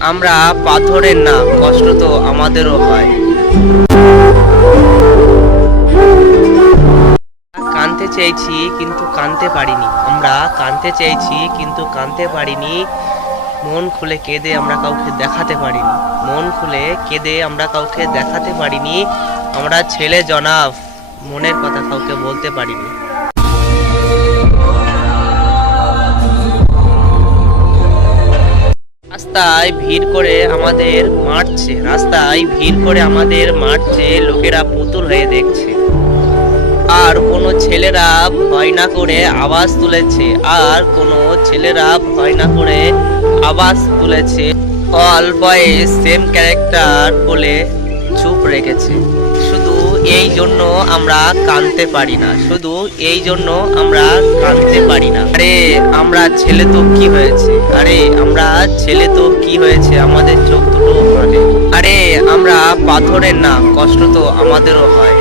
আমরা পাথরের না, কষ্ট তো আমাদেরও হয়। কাঁদতে চেয়েছি কিন্তু কাঁদতে পারিনি, আমরা কাঁদতে চেয়েছি কিন্তু কাঁদতে পারিনি। মন খুলে কেঁদে আমরা কাউকে দেখাতে পারিনি, মন খুলে কেঁদে আমরা কাউকে দেখাতে পারিনি। আমরা ছেলে জনাব, মনের কথা কাউকে বলতে পারিনি। রাস্তায় ভিড় করে আমাদের মারছে, রাস্তায় ভিড় করে আমাদের মারছে, লোকেরা পুতুল হয়ে দেখছে। আর কোনো ছেলেরা ভয় না করে আওয়াজ তুলেছে, আর কোনো ছেলেরা ভয় না করে আওয়াজ তুলেছে। অল বয়েজ সেম ক্যারেক্টার বলে চুপ রেখেছে। শুধু এই জন্য আমরা কাঁদতে পারি না, শুধু এই জন্য আমরা কাঁদতে পারি না। আরে আমরা ছেলে তো কি হয়েছে, আরে আমরা ছেলে তো কি হয়েছে, আমাদের চোখ দুটো কাঁদে। আরে আমরা পাথরের না, কষ্ট তো আমাদেরও হয়।